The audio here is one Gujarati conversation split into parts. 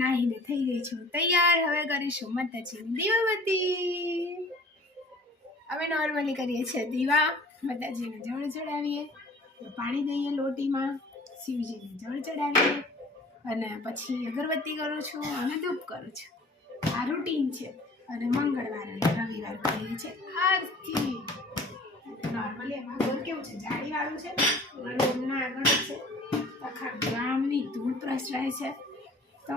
નાહીને થઈ ગઈ છું તૈયાર. હવે કરીશું માતાજીની દીવાબત્તી. અમે નોર્મલી કરીએ છીએ દીવા, માતાજીને જળ ચડાવીએ, પાણી દઈએ લોટીમાં, શિવજીને જળ ચડાવીએ અને પછી અગરબત્તી કરું છું અને ધૂપ કરું છું. આ રૂટીન છે. અને મંગળવાર અને રવિવાર કરીએ છીએ આરતી. નોર્મલી એમાં ઘર કેવું છે, જાળીવાળું છે, રૂમના આગળ છે, આખા ગામની ધૂળ પ્રસરાય છે. તો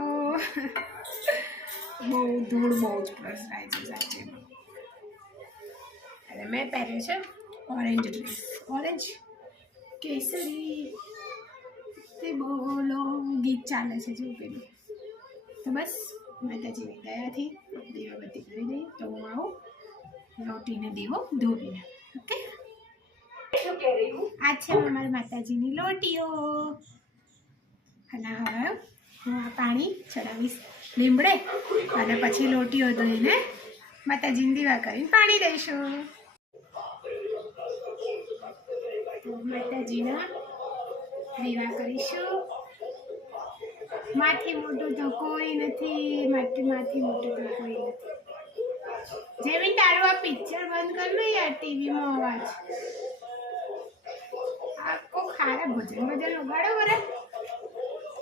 ધૂળ બહુ જ પ્રસરાય છે સાચેમાં. અને મેં પહેર્યું છે ઓરેન્જ ડ્રેસ, ઓરેન્જ કેસરી તે બોલો ગીત ચાલે છે જેવું પેલું. તો બસ માતાજીની દયાથી દીવાબત્તી કરી દઈએ. તો હું આવું લોટીને દીવો ધોઈને. ઓકે, આ છે અમારી માતાજીની લોટીઓ. અને હવે હું આ પાણી ચડાવીશ લીમડે અને પછી લોટીઓ ધોઈને માતાજીની દીવા કરીને પાણી દઈશું. તો માતાજીના દીવા કરીશું. માથી મોટું તો કોઈ નથી, માથી મોટું તો કોઈ નથી. જેવી તારું આ પિક્ચર બંધ કર ને યાર, ટીવીમાં અવાજ. આખો ખારા ભજન ઉગાડો બરે.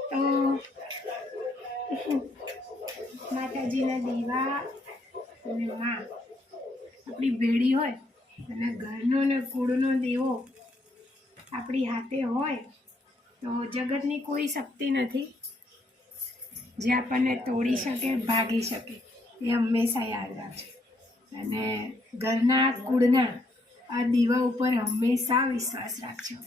તો માતાજીના દીવા અને માં આપણી ભેડી હોય અને ઘરનો ને કુળનો દેવો આપણી હાથે હોય તો જગતની કોઈ શક્તિ નથી જે આપણને તોડી શકે, ભાગી શકે. એ હંમેશા યાદ રાખજો. અને ઘરના કુળના આ દીવા ઉપર હંમેશા વિશ્વાસ રાખજો.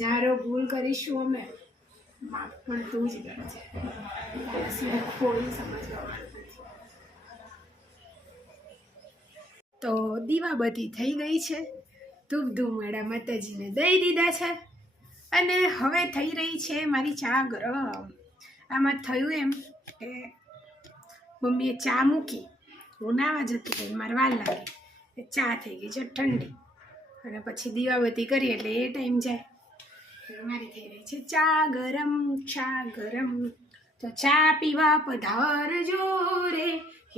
હજારો ભૂલ કરીશું અમે, માફ પણ તું જ કરજે. તારા સિવાય કોઈ સમજવાનું નથી. તો દીવાબત્તી થઈ ગઈ છે, ધૂપ ધૂમાડા માતાજીને દઈ દીધા છે અને હવે થઈ રહી છે મારી ચા ગરમ. આમાં થયું એમ કે મમ્મીએ ચા મૂકી, હું નાવા જતી રહી, મારે વાર લાગી, ચા થઈ ગઈ છે ઠંડી અને પછી દીવાબત્તી કરી એટલે એ ટાઈમ જાય. મારી થઈ રહી છે ચા ગરમ, ચા ગરમ. તો ચા પીવા પધારજો રે.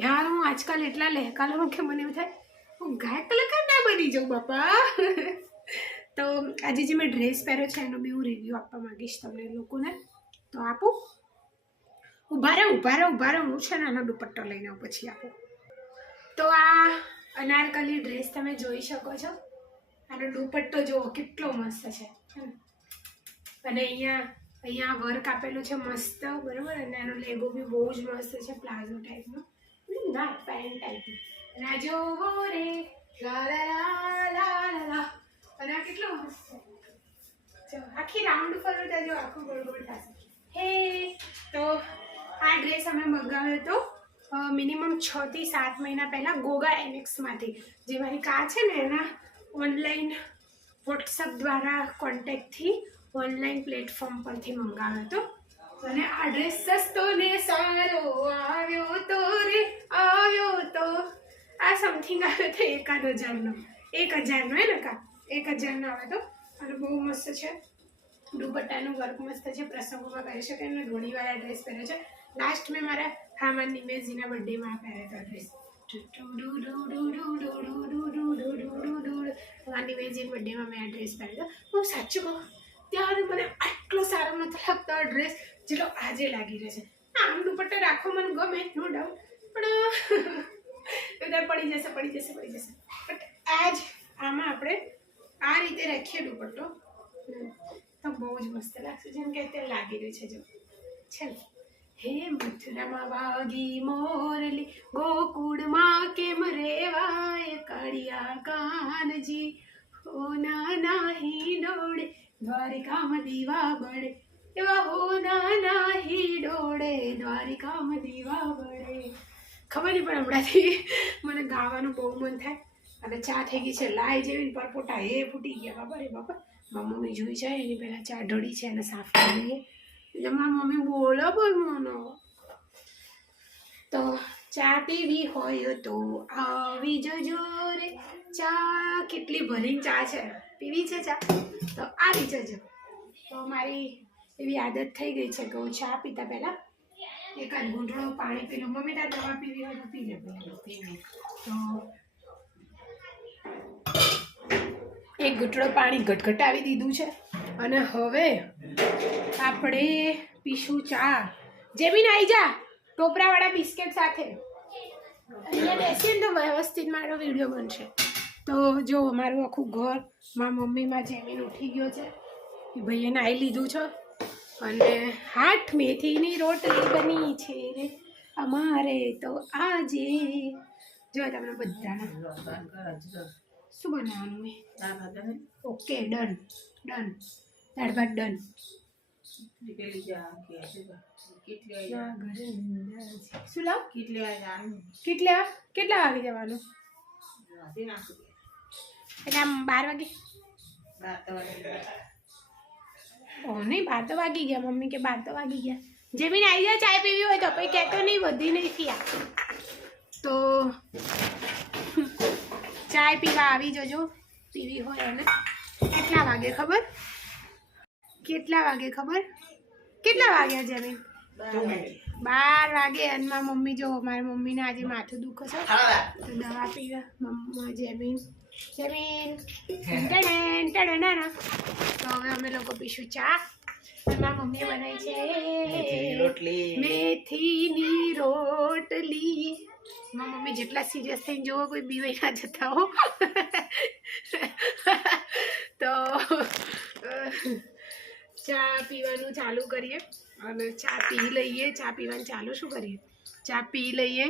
યાર હું આજકાલ એટલા લહેકા લઉં કે મને એવું થાય હું ગાયક કલાકાર ના બની જાઉં બાપા. તો આજે જે મેં ડ્રેસ પહેર્યો છે એનો બી હું રિવ્યૂ આપવા માંગીશ તમને લોકોને. તો આપું? ઊભા રહો હું છે ને આનો દુપટ્ટો લઈને આવું પછી આપું. તો આ અનારકલી ડ્રેસ તમે જોઈ શકો છો. આનો દુપટ્ટો જુઓ કેટલો મસ્ત છે. અને અહીંયા વર્ક આપેલું છે મસ્ત, બરાબર. અને આનો લેગો બી બહુ જ મસ્ત છે, પ્લાઝો ટાઈપનો, ના પેન્ટ ટાઈપનો. અને આ જો રે લા લા લા લા. અને આ કેટલો મસ્ત છે. આખી રાઉન્ડ ફરો ત્યાં જો આખું ગોળ ગોળ થશે. હે તો આ ડ્રેસ અમે મગાવ્યો હતો મિનિમમ 6 થી 7 મહિના પહેલાં ગોગા એનેક્સમાંથી. જે મારી કાર છે ને એના ઓનલાઈન વોટ્સઅપ દ્વારા કોન્ટેક્ટથી ઓનલાઈન પ્લેટફોર્મ પરથી મંગાવ્યો હતો. અને આ ડ્રેસ સસ્તો ને સારો આવ્યો તો રે આવ્યો તો. આ સમથિંગ આવ્યો તો 1000નો. 1000નો હે ને કા 1000નો આવે તો. અને બહુ મસ્ત છે. દુપટ્ટાનું વર્ક મસ્ત છે, પ્રસંગોમાં પહેરી શકે. અને ઘણીવાર આ ડ્રેસ પહેર્યો છે. લાસ્ટ મેં મારા નિમેશજીના બર્થડેમાં પહેર્યો હતો ડ્રેસ. નિમેશજી બર્થડેમાં મેં આ ડ્રેસ પહેર્યો હતો. હું સાચું કહું ત્યારે મને આટલો સારો નથી લાગતો આ ડ્રેસ જેટલો આજે લાગી રહ્યો છે. આમ દુપટ્ટો રાખવો મને ગમે, નો ડાઉટ, પણ પડી જશે બટ આજ આમાં આપણે આ રીતે રાખીએ દુપટ્ટો તો બહુ જ મસ્ત લાગશે જેમ કે અત્યારે લાગી રહ્યું છે જો છે ને હે મથુરામાં વાગી મોરલી ગોકુળમાં કેમ રેવાય કાળિયા કાનજી હોના નાહી ડોળે દ્વારિકામાં દીવા બળે એવા હોના નાહી ડોળે દ્વારિકામાં દીવા બળે ખબર નહીં પણ હમણાંથી મને ગાવાનું બહુ મન થાય અને ચા થઈ ગઈ છે લાઈ જેવી પરપોટા એ ફૂટી ગયા બાપા મારી મમ્મી જોઈ જાય એની પહેલાં ચા ઢળી છે અને સાફ કરી લઈએ એટલે મારી મમ્મી બોલો મને તો ચા પીવી હોય તો આવી જજો રે ચા કેટલી ભરીને ચા છે પીવી છે ચા તો આવી જજો તો મારી એવી આદત થઈ ગઈ છે કે હું ચા પીતા પહેલાં એકાદ ઘૂંટડો પાણી પી લઉં મમ્મી તાર દવા પીવી હોય તો પી લે તો એક ઘૂંટડો પાણી ઘટઘટાવી દીધું છે અને હવે આપણે પીશું ચા જેમીન આવી જા ટોપરાવાળા બિસ્કિટ સાથે અહીંયા બેસીને તો વ્યવસ્થિત મારો વિડીયો બનશે તો જો અમારું આખું ઘર મારા મમ્મીમાં જેમીન ઉઠી ગયો છે એ ભાઈએ નાહી લીધું છે અને હાથ મેથીની રોટલી બની છે રે અમારે તો આજે જો તમને બધાના શું બનાવવાનું મેં ઓકે ડન દાળ ભાત ડન શું લાવ કેટલા વાગે જવાનું એટલે આમ 12 વાગે નહીં 12 તો વાગી ગયા મમ્મી કે 12 તો વાગી ગયા જેમીન આવી જાય ચાય પીવી હોય તો પછી કહેતો નહીં વધી નહીં થયા તો ચાય પીવા આવી જજો પીવી હોય એને કેટલા વાગે ખબર કેટલા વાગ્યા જેમીન 12 વાગે અને મારી મમ્મી જો મારી મમ્મીને આજે માથું દુખે છે તો દવા પીવા મમ્મા જેમીન તો હવે અમે લોકો પીશું ચા મારી મમ્મીએ બનાવી છે મેથીની રોટલી મારી મમ્મી જેટલા સિરિયસ થઈને જોવો કોઈ બીવાઈ ના જતા હો તો ચા પીવાનું ચાલુ કરીએ અને ચા પી લઈએ ચા પીવાનું ચાલુ શું કરીએ ચા પી લઈએ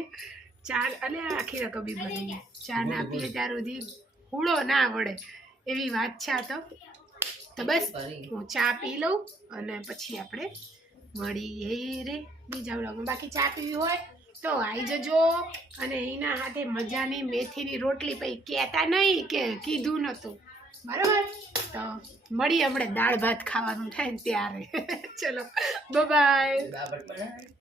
ચા અને આખી રકમ બી ભરીએ ચા ના પીએ ત્યાર સુધી હુળો ના વળે એવી વાત છે આ તો બસ હું ચા પી લઉં અને પછી આપણે મળીએ રે બીજા વ્લોગમાં બાકી ચા પીવી હોય તો આવી જજો અને એના હાથે મજાની મેથીની રોટલી પછી કહેતા નહીં કે કીધું નહોતું બરાબર તો મળીએ આપણે દાળ ભાત ખાવાનું થાય ને ત્યારે ચલો બાય